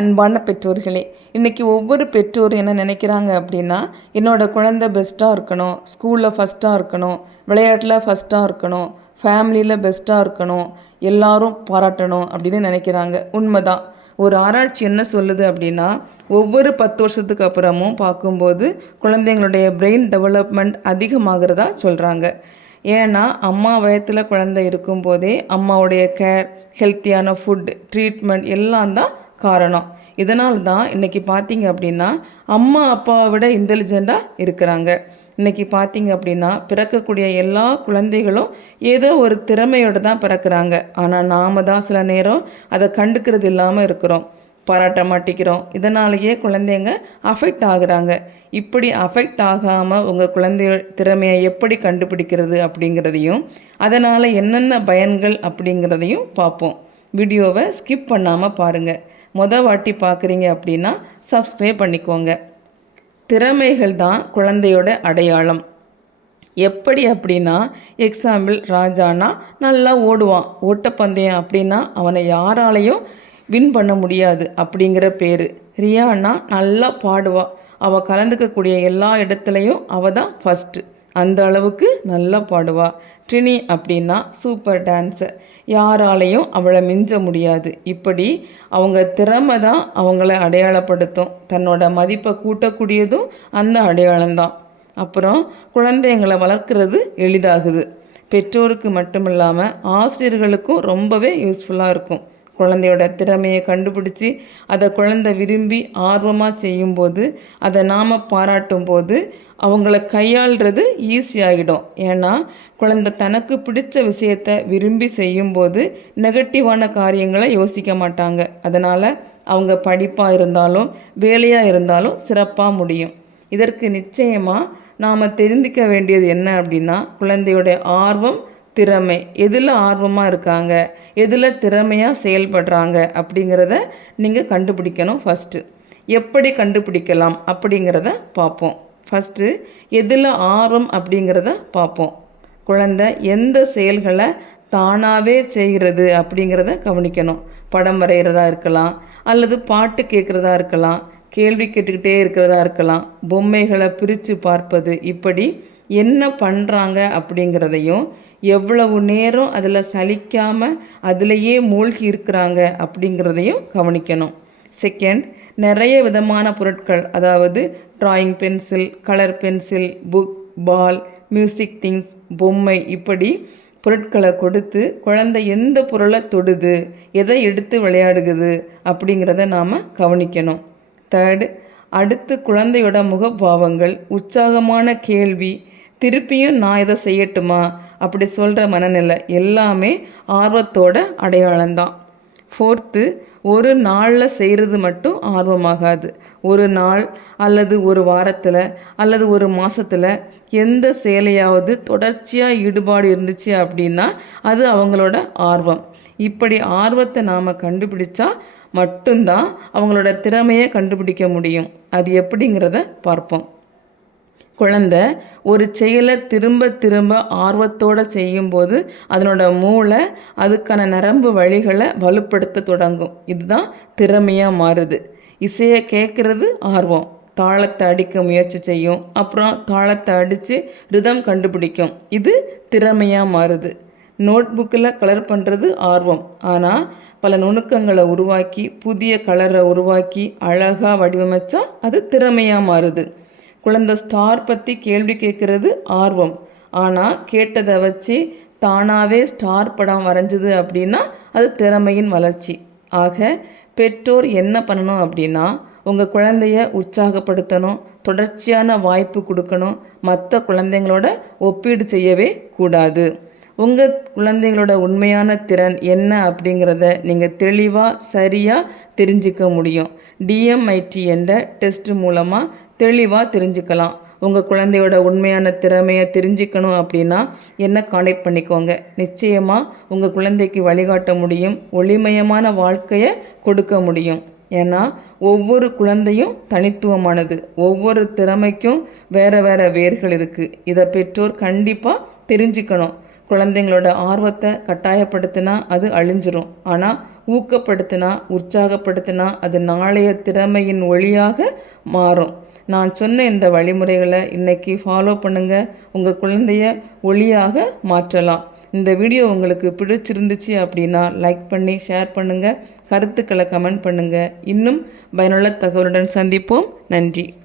அன்பான பெற்றோர்களே, இன்றைக்கி ஒவ்வொரு பெற்றோரும் என்ன நினைக்கிறாங்க அப்படின்னா, என்னோடய குழந்தை பெஸ்ட்டாக இருக்கணும், ஸ்கூலில் ஃபஸ்ட்டாக இருக்கணும், விளையாட்டில் ஃபஸ்ட்டாக இருக்கணும், ஃபேமிலியில் பெஸ்ட்டாக இருக்கணும், எல்லாரும் பாராட்டணும் அப்படின்னு நினைக்கிறாங்க. உண்மைதான். ஒரு ஆராய்ச்சி என்ன சொல்லுது அப்படின்னா, ஒவ்வொரு 10 வருஷத்துக்கு அப்புறமும் பார்க்கும்போது குழந்தைங்களுடைய பிரெயின் டெவலப்மெண்ட் அதிகமாகிறதா சொல்கிறாங்க. ஏன்னா அம்மா வயத்தில் குழந்தை இருக்கும்போதே அம்மாவுடைய கேர், ஹெல்த்தியான ஃபுட், ட்ரீட்மெண்ட் எல்லாம் தான் காரணம். இதனால் தான் இன்றைக்கி பார்த்தீங்க அப்படின்னா அம்மா அப்பாவை விட இன்டெலிஜெண்ட்டாக இருக்கிறாங்க. இன்றைக்கி பார்த்தீங்க அப்படின்னா பிறக்கக்கூடிய எல்லா குழந்தைகளும் ஏதோ ஒரு திறமையோடு தான் பிறக்கிறாங்க. ஆனால் நாம் தான் சில நேரம் அதை கண்டுக்கிறது இல்லாமல் இருக்கிறோம், பாராட்ட மாட்டேங்கிறோம். இதனாலேயே குழந்தைங்க அஃபெக்ட் ஆகுறாங்க. இப்படி அஃபெக்ட் ஆகாமல் உங்கள் குழந்தை திறமையை எப்படி கண்டுபிடிக்கிறது அப்படிங்கிறதையும், அதனால் என்னென்ன பயன்கள் அப்படிங்கிறதையும் பார்ப்போம். வீடியோவை ஸ்கிப் பண்ணாமல் பாருங்கள். வாட்டி பார்க்குறீங்க அப்படின்னா சப்ஸ்கிரைப் பண்ணிக்கோங்க. திறமைகள் தான் குழந்தையோட அடையாளம். எப்படி அப்படின்னா, எக்ஸாம்பிள், ராஜானா நல்லா ஓடுவான், ஓட்டப்பந்தயம் அப்படின்னா அவனை யாராலையும் வின் பண்ண முடியாது அப்படிங்கிற பேர். ரியானா நல்லா பாடுவாள், அவள் கலந்துக்கக்கூடிய எல்லா இடத்துலையும் அவள் தான் ஃபஸ்ட்டு, அந்த அளவுக்கு நல்லா பாடுவாள். ட்ரினி அப்படின்னா சூப்பர் டான்ஸர், யாராலையும் அவளை மிஞ்ச முடியாது. இப்படி அவங்க திறமை தான் அவங்கள அடையாளப்படுத்தும். தன்னோட மதிப்பை கூட்டக்கூடியதும் அந்த அடையாளம்தான். அப்புறம் குழந்தைங்களை வளர்க்குறது எளிதாகுது. பெற்றோருக்கு மட்டும் இல்லாமல் ஆசிரியர்களுக்கும் ரொம்பவே யூஸ்ஃபுல்லாக இருக்கும். குழந்தையோட திறமையை கண்டுபிடிச்சி அதை குழந்தை விரும்பி ஆர்வமாக செய்யும்போது, அதை நாம் பாராட்டும் போது அவங்கள கையாளுறது ஈஸியாகிடும். ஏன்னா குழந்தை தனக்கு பிடிச்ச விஷயத்தை விரும்பி செய்யும்போது நெகட்டிவான காரியங்களை யோசிக்க மாட்டாங்க. அதனால் அவங்க படிப்பாக இருந்தாலும் வேலையாக இருந்தாலும் சிறப்பாக முடியும். இதற்கு நிச்சயமாக நாம் தெரிந்துக்க வேண்டியது என்ன அப்படின்னா, குழந்தையோட ஆர்வம், திறமை, எதில் ஆர்வமாக இருக்காங்க, எதில் திறமையாக செயல்படுறாங்க அப்படிங்கிறத நீங்கள் கண்டுபிடிக்கணும். ஃபஸ்ட்டு எப்படி கண்டுபிடிக்கலாம் அப்படிங்கிறத பார்ப்போம். ஃபஸ்ட்டு எதில் ஆர்வம் அப்படிங்கிறத பார்ப்போம். குழந்தை எந்த செயல்களை தானாகவே செய்கிறது அப்படிங்கிறத கவனிக்கணும். படம் வரைகிறதா இருக்கலாம், அல்லது பாட்டு கேட்குறதா இருக்கலாம், கேள்வி கேட்டுக்கிட்டே இருக்கிறதா இருக்கலாம், பொம்மைகளை பிரித்து பார்ப்பது, இப்படி என்ன பண்ணுறாங்க அப்படிங்கிறதையும், எவ்வளவு நேரம் அதில் சலிக்காமல் அதிலேயே மூழ்கி இருக்கிறாங்க அப்படிங்கிறதையும் கவனிக்கணும். செகண்ட், நிறைய விதமான பொருட்கள், அதாவது drawing pencil, colour pencil, book, ball, music things, பொம்மை, இப்படி பொருட்களை கொடுத்து குழந்தை எந்த பொருளை தொடுது, எதை எடுத்து விளையாடுகுது அப்படிங்கிறத நாம் கவனிக்கணும். தேர்டு, அடுத்து குழந்தையோட முகபாவங்கள், உற்சாகமான கேள்வி, திருப்பியும் நான் இதை செய்யட்டுமா அப்படி சொல்கிற மனநிலை, எல்லாமே ஆர்வத்தோட அடையாளம்தான். ஃபோர்த்து, ஒரு நாளில் செய்கிறது மட்டும் ஆர்வமாகாது. ஒரு நாள் அல்லது ஒரு வாரத்தில் அல்லது ஒரு மாதத்தில் எந்த செயலையாவது தொடர்ச்சியாக ஈடுபாடு இருந்துச்சு அப்படின்னா அது அவங்களோட ஆர்வம். இப்படி ஆர்வத்தை நாம் கண்டுபிடிச்சா மட்டும்தான் அவங்களோட திறமையை கண்டுபிடிக்க முடியும். அது எப்படிங்கிறத பார்ப்போம். குழந்தை ஒரு செயலை திரும்ப திரும்ப ஆர்வத்தோடு செய்யும்போது அதனோட மூளை அதுக்கான நரம்பு வழிகளை வலுப்படுத்த தொடங்கும். இதுதான் திறமையாக மாறுது. இசையை கேட்குறது ஆர்வம், தாளத்தை அடிக்க முயற்சி செய்யும், அப்புறம் தாளத்தை அடித்து ரிதம் கண்டுபிடிக்கும். இது திறமையாக மாறுது. நோட் புக்கில் கலர் பண்ணுறது ஆர்வம், ஆனால் பல நுணுக்கங்களை உருவாக்கி புதிய கலரை உருவாக்கி அழகாக வடிவமைச்சா அது திறமையாக மாறுது. குழந்தை ஸ்டார் பற்றி கேள்வி கேட்குறது ஆர்வம், ஆனால் கேட்டதை வச்சு தானாகவே ஸ்டார் படம் வரைஞ்சிது அப்படின்னா அது திறமையின் வளர்ச்சி. ஆக பெற்றோர் என்ன பண்ணணும் அப்படின்னா, உங்கள் குழந்தைய உற்சாகப்படுத்தணும், தொடர்ச்சியான வாய்ப்பு கொடுக்கணும், மற்ற குழந்தைங்களோட ஒப்பீடு செய்யவே கூடாது. உங்கள் குழந்தைங்களோட உண்மையான திறன் என்ன அப்படிங்கிறத நீங்கள் தெளிவாக சரியாக தெரிஞ்சிக்க முடியும். டிஎம்ஐடி என்ற டெஸ்ட் மூலமாக தெளிவாக தெரிஞ்சுக்கலாம். உங்கள் குழந்தையோட உண்மையான திறமையை தெரிஞ்சுக்கணும் அப்படின்னா என்ன கான்டாக்ட் பண்ணிக்கோங்க. நிச்சயமாக உங்கள் குழந்தைக்கு வழிகாட்ட முடியும், ஒளிமயமான வாழ்க்கையை கொடுக்க முடியும். ஏன்னா ஒவ்வொரு குழந்தையும் தனித்துவமானது, ஒவ்வொரு திறமைக்கும் வேறு வேறு வேர்கள் இருக்குது. இதை பெற்றோர் கண்டிப்பாக தெரிஞ்சுக்கணும். குழந்தைங்களோட ஆர்வத்தை கட்டாயப்படுத்தினா அது அழிஞ்சிரும். ஆனால் ஊக்கப்படுத்தினா, உற்சாகப்படுத்தினா அது நாளைய திறமையின் ஒளியாக மாறும். நான் சொன்ன இந்த வழிமுறைகளை இன்னைக்கு ஃபாலோ பண்ணுங்கள். உங்கள் குழந்தைய ஒளியாக மாற்றலாம். இந்த வீடியோ உங்களுக்கு பிடிச்சிருந்துச்சு அப்படின்னா லைக் பண்ணி ஷேர் பண்ணுங்கள். கருத்துக்களை கமெண்ட் பண்ணுங்கள். இன்னும் பயனுள்ள தகவலுடன் சந்திப்போம். நன்றி.